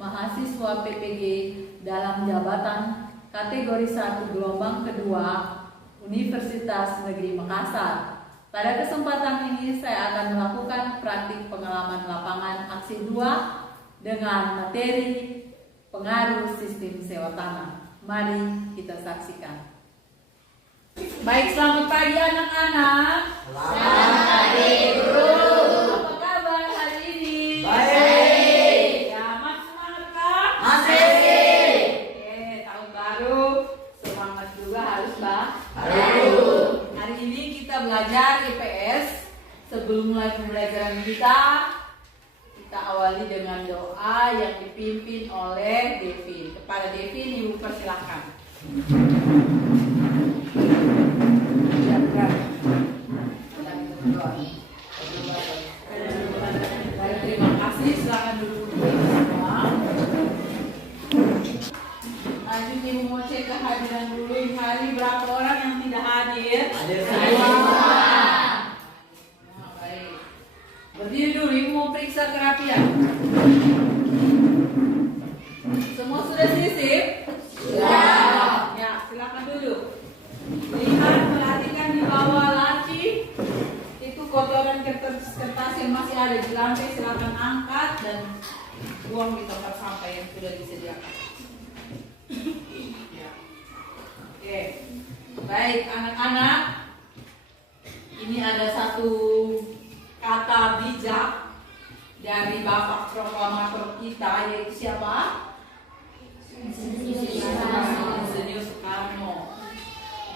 mahasiswa PPG dalam jabatan kategori 1 gelombang kedua Universitas Negeri Makassar. Pada kesempatan ini saya akan melakukan praktik pengalaman lapangan aksi 2 dengan materi pengaruh sistem sewa tanah. Mari kita saksikan. Baik, selamat pagi anak-anak. Selamat pagi, Guru. Apa kabar hari ini? Baik. Ya, masih semangat kah? Masih. Oke, tahun baru semangat juga harus, Mbak. Harus. Hari ini kita belajar IPS. Sebelum mulai pembelajaran kita awali dengan doa yang dipimpin oleh Devin. Kepada Devin, Ibu persilahkan. Baik, terima kasih. Silakan duduk semua. Lanjut, Ibu mau cek kehadiran dulu. Hari berapa orang yang tidak hadir? Hadir semua. Baik. Berdiri dulu, Ibu mau periksa kerapian. Semua sudah sisip? Sudah. Ya, silakan duduk. Lihat, perhatikan di bawah laci. Itu kotoran kertas yang masih ada di lantai, silakan angkat dan buang di tempat sampah yang sudah disediakan. Ya. Oke. Baik, anak-anak. Ini ada satu kata bijak dari Bapak Proklamator kita, yaitu siapa? Insinyur Soekarno.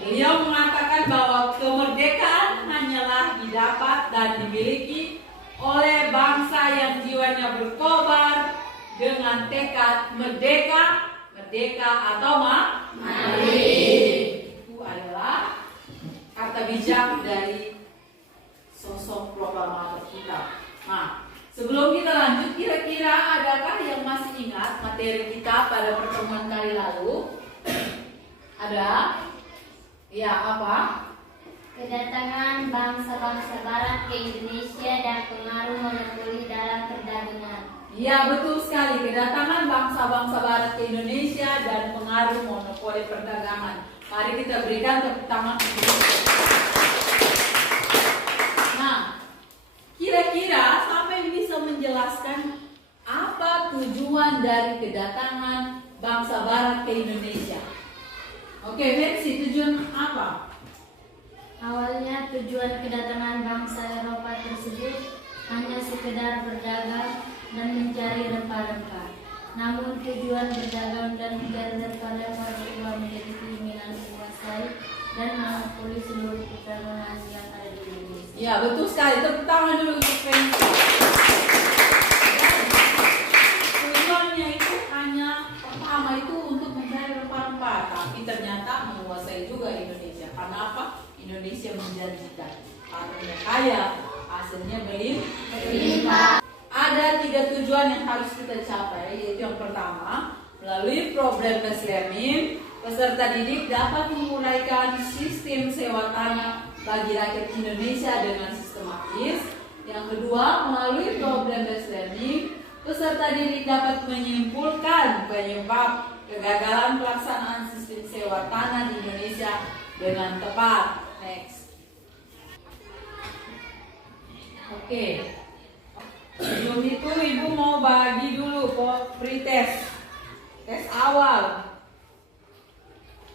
Beliau mengatakan bahwa kemerdekaan hanyalah didapat dan dimiliki oleh bangsa yang jiwanya berkobar dengan tekad merdeka atau mandiri. Itu adalah kata bijak dari sosok proklamator kita. Nah, sebelum kita lanjut, kira-kira adakah yang masih ingat materi kita pada pertemuan kali lalu? Ada? Ya, apa? Kedatangan bangsa-bangsa barat ke Indonesia dan pengaruh monopoli dalam perdagangan. Ya, betul sekali. Kedatangan bangsa-bangsa barat ke Indonesia dan pengaruh monopoli perdagangan. Mari kita berikan tepuk tangan. Nah, kira-kira sampai bisa menjelaskan apa tujuan dari kedatangan bangsa barat ke Indonesia? Oke, Mercy, tujuan apa? Awalnya tujuan kedatangan bangsa Eropa tersebut hanya sekedar berdagang dan mencari rempah-rempah. Namun tujuan berdagang dan mencari rempah-rempah berubah menjadi keinginan menguasai dan monopoli seluruh perdagangan yang ada di Indonesia. Ya, betul sekali. Tepuk tangan dulu untuk Mercy. Tujuannya itu hanya pertama itu untuk mencari rempah-rempah, tapi ternyata menguasai juga Indonesia. Karena apa? Indonesia menjanjikan tanahnya kaya, hasilnya berlimpah. Ada 3 tujuan yang harus kita capai, yaitu yang pertama, melalui problem-based learning, peserta didik dapat menguraikan sistem sewa tanah bagi rakyat Indonesia dengan sistematis. Yang kedua, melalui problem-based learning, peserta didik dapat menyimpulkan penyebab kegagalan pelaksanaan sistem sewa tanah di Indonesia dengan tepat. Next. Oke. Sebelum itu Ibu mau bagi dulu pretest. Tes awal.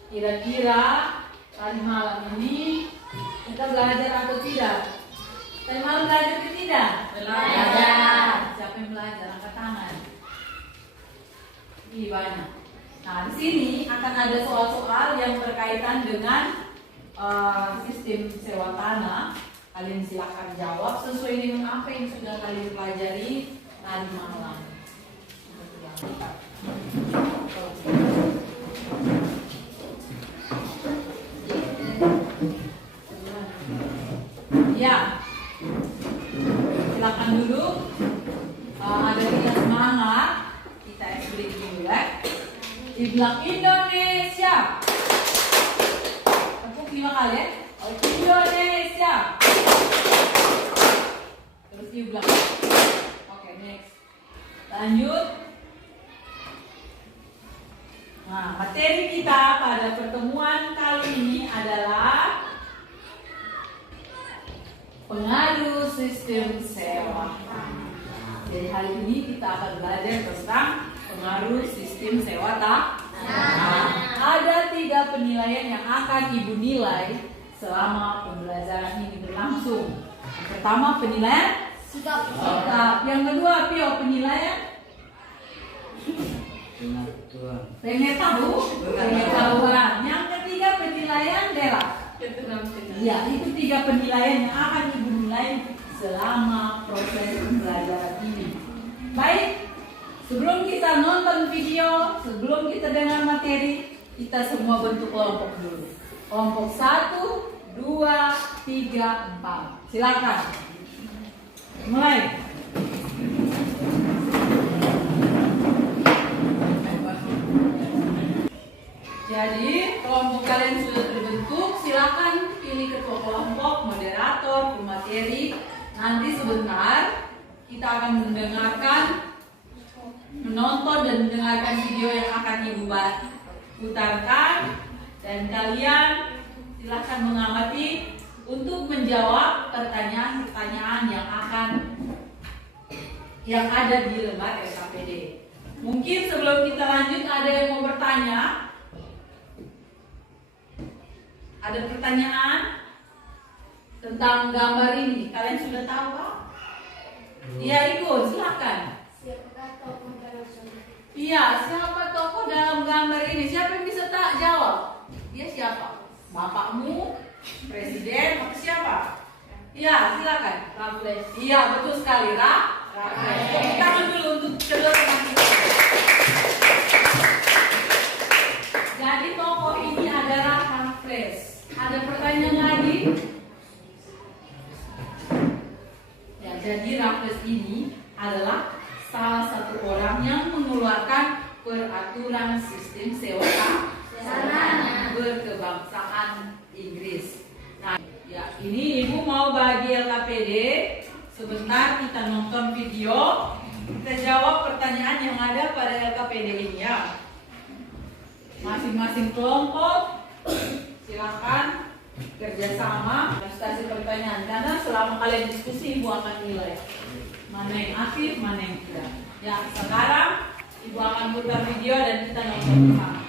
Kira-kira tadi malam ini kita belajar atau tidak? Tadi malam belajar atau tidak? Belajar. Siapa yang belajar? Angkat tangan. Ini banyak. Nah, di sini akan ada soal-soal yang berkaitan dengan sistem sewa tanah. Kalian silakan jawab sesuai dengan apa yang sudah kalian pelajari tadi malam. Ya, silakan duduk. Ada kita semangat. Kita explain dulu ya. Dibilang Indonesia. Tepuk 5 kali ya. Indonesia. Terus diulang. Oke, next. Lanjut. Nah, materi kita pada pertemuan kali ini adalah pengaruh sistem sewa. Jadi hari ini kita akan belajar tentang pengaruh sistem sewa tanah. Ada 3 penilaian yang akan Ibu nilai selama pembelajaran ini berlangsung. Yang pertama penilaian sikap. Yang kedua penilaian pengetahuan. Yang ketiga penilaian dela. Ya, itu 3 penilaian yang akan Ibu nilai selama proses pembelajaran ini. Baik, sebelum kita nonton video, sebelum kita dengar materi, kita semua bentuk kelompok dulu. Kelompok 1, 2, 3, 4. Silakan. Mulai. Jadi kelompok kalian sudah terbentuk, silakan pilih ketua kelompok, moderator, pemateri. Nanti sebentar kita akan menonton dan mendengarkan video yang akan Ibu putarkan, dan kalian silakan mengamati untuk menjawab pertanyaan-pertanyaan yang ada di lembar LKPD. Mungkin sebelum kita lanjut ada yang mau bertanya? Ada pertanyaan tentang gambar ini? Kalian sudah tahu Pak? Iya, ikut, silakan. Iya, siapa tokoh dalam gambar ini? Siapa yang bisa jawab? Dia siapa? Bapakmu? Presiden? Atau siapa? Iya, silakan. Raffles. Iya, betul sekali. Raffles. Tepuk tangan dulu untuk kedua teman kita. Jadi tokoh ini adalah Raffles. Ada pertanyaan lagi? Ya, jadi Raffles ini adalah salah satu orang yang mengeluarkan peraturan sistem sewa tanah berkebangsaan Inggris. Nah, ya ini Ibu mau bagi LKPD. Sebentar kita nonton video, kita jawab pertanyaan yang ada pada LKPD ini ya. Masing-masing kelompok silakan kerjasama prestasi pertanyaan, karena selama kalian diskusi Ibu akan nilai mana yang aktif, mana yang tidak. Ya, sekarang Ibu akan putar video dan kita nonton bersama.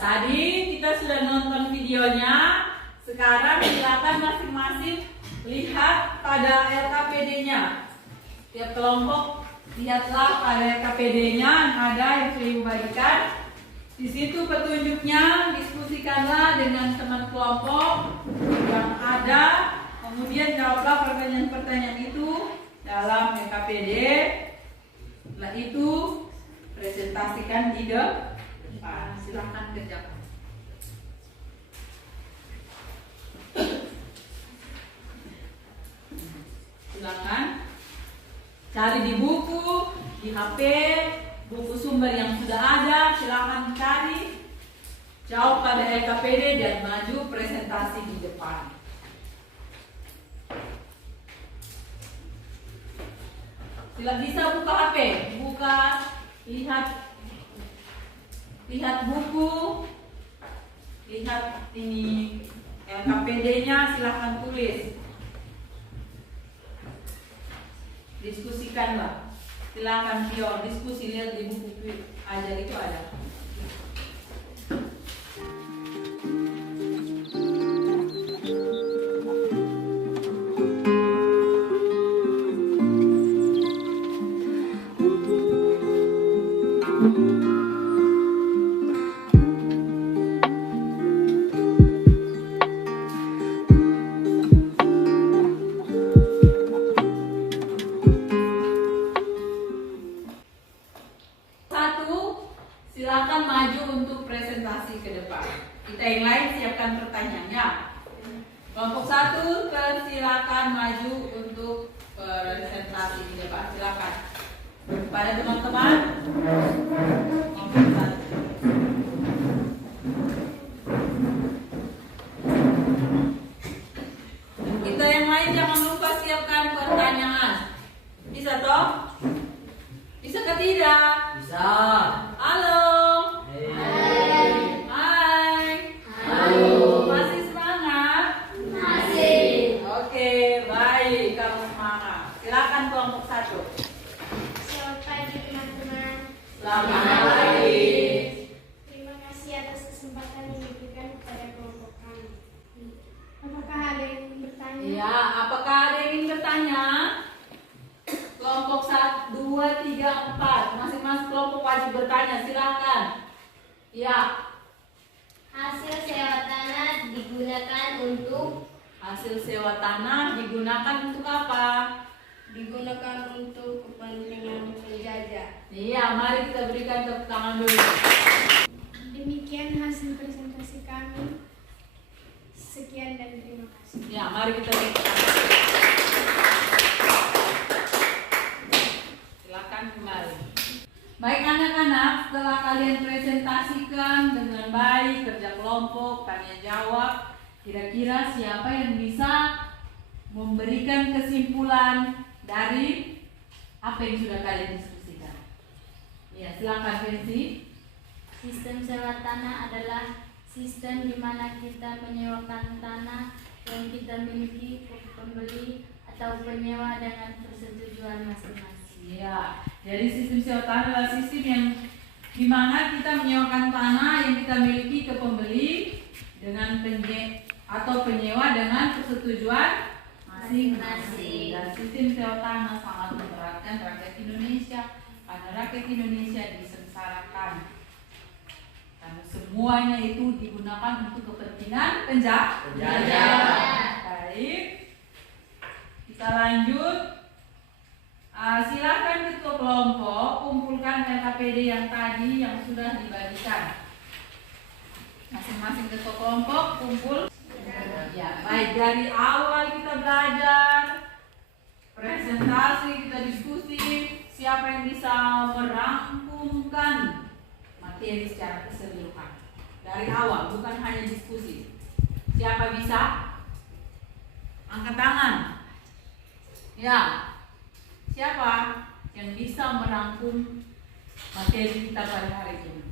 Tadi kita sudah nonton videonya. Sekarang silakan masing-masing lihat pada LKPD-nya. Tiap kelompok lihatlah pada LKPD-nya yang ada yang sudah Ibu bagikan. Di situ petunjuknya, diskusikanlah dengan teman kelompok yang ada. Kemudian jawablah pertanyaan-pertanyaan itu dalam LKPD. Setelah itu presentasikan di depan. Silahkan kerjakan. Silakan cari di buku, di HP, buku sumber yang sudah ada, silakan cari. Jawab pada LKPD dan maju presentasi di depan. Silakan bisa buka HP, lihat buku, lihat ini LKPD-nya, silakan tulis. Diskusikanlah. Silakan Pion, diskusi, lihat di buku ajar itu ada. Silakan maju untuk presentasi ke depan. Kita yang lain siapkan pertanyaannya. Kelompok 1 silakan maju untuk presentasi di depan. Silakan. Pada teman-teman. Kelompok 1. silakan. Ya. Hasil sewa tanah digunakan untuk apa? digunakan untuk kepentingan penjajah. Iya, mari kita berikan tepuk tangan dulu. Demikian hasil presentasi kami. Sekian dan terima kasih. Ya, mari kita tepuk tangan. Silakan kembali. Baik anak-anak, setelah kalian presentasikan dengan baik kerja kelompok, tanya jawab, kira-kira siapa yang bisa memberikan kesimpulan dari apa yang sudah kalian diskusikan? Ya, silakan Fancy. Sistem sewa tanah adalah sistem di mana kita menyewakan tanah yang kita miliki ke pembeli atau penyewa dengan persetujuan masing-masing. Ya, jadi sistem sewa tanah adalah sistem yang di mana kita menyewakan tanah yang kita miliki ke pembeli dengan penyewa dengan persetujuan masing-masing. Dan sistem sewa tanah sangat memberatkan rakyat Indonesia karena rakyat Indonesia disengsarakan. Karena semuanya itu digunakan untuk kepentingan penjajah. Baik, kita lanjut. Silakan ketua kelompok kumpulkan LKPD yang tadi yang sudah dibagikan. Masing-masing ketua kelompok kumpul. Ya, baik, dari awal kita belajar, presentasi, kita diskusi, siapa yang bisa merangkumkan materi secara keseluruhan. Dari awal, bukan hanya diskusi. Siapa bisa? Angkat tangan. Ya. Siapa yang bisa merangkum materi kita pada hari ini?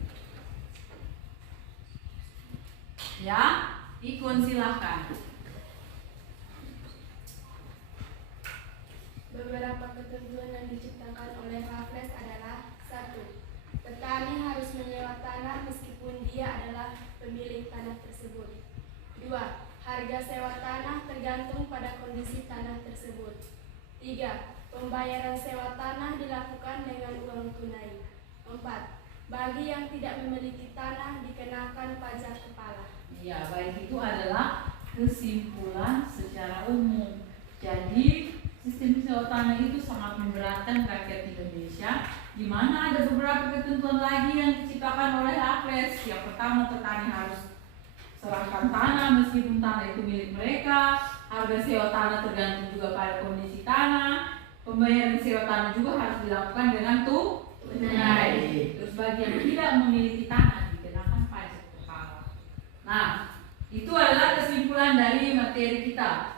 Ya, Ikun silahkan. Beberapa ketentuan yang diciptakan oleh Raffles adalah: 1. Petani harus menyewa tanah meskipun dia adalah pemilik tanah tersebut. 2. Harga sewa tanah tergantung pada kondisi tanah tersebut. 3. Pembayaran sewa tanah dilakukan dengan uang tunai. 4. Bagi yang tidak memiliki tanah dikenakan pajak kepala. Ya, baik, itu adalah kesimpulan secara umum. Jadi sistem sewa tanah itu sangat memberatkan rakyat Indonesia, di mana ada beberapa ketentuan lagi yang diciptakan oleh Raffles. Yang pertama, petani harus serahkan tanah meskipun tanah itu milik mereka. Harga sewa tanah tergantung juga pada kondisi tanah. Pembayaran sewa tanah juga harus dilakukan dengan tunai. Terus bagi yang tidak memiliki tanah dikenakan pajak kepala. Nah, itu adalah kesimpulan dari materi kita.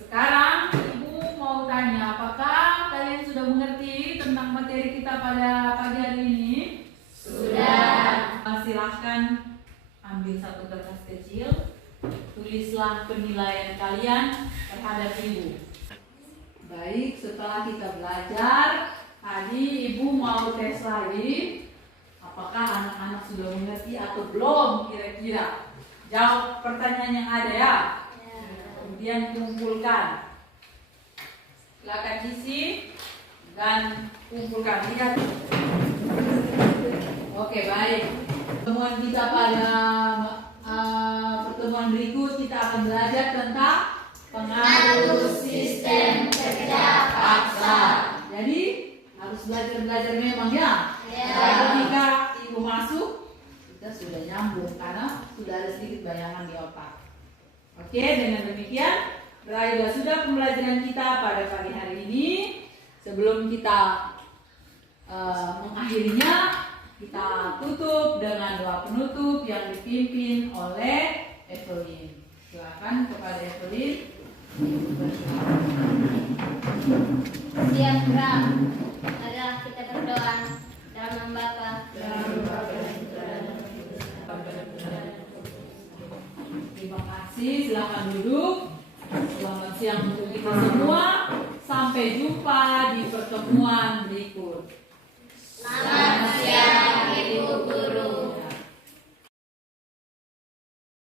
Sekarang Ibu mau tanya, apakah kalian sudah mengerti tentang materi kita pada pagi hari ini? Sudah. Silahkan ambil satu kertas kecil, tulislah penilaian kalian terhadap Ibu. Baik, setelah kita belajar, tadi Ibu mau tes lagi. Apakah anak-anak sudah mengerti atau belum kira-kira? Jawab pertanyaan yang ada ya. Kemudian kumpulkan. Silakan isi dan kumpulkan. Lihat. Oke, baik. Pertemuan kita pada pertemuan berikut kita akan belajar tentang pengaruh sistem kerja paksa. Jadi harus belajar memang ya. Ketika Ibu masuk, kita sudah nyambung karena sudah ada sedikit bayangan di otak. Oke, dengan demikian berakhirlah sudah pembelajaran kita pada pagi hari ini. Sebelum kita mengakhirinya, kita tutup dengan doa penutup yang dipimpin oleh Evelyn. Silakan kepada Evelyn. Siap, Bram. Marilah kita berdoa. Dalam nama Bapa. Terima kasih. Silakan duduk. Selamat siang untuk kita semua. Sampai jumpa di pertemuan berikut. Selamat siang.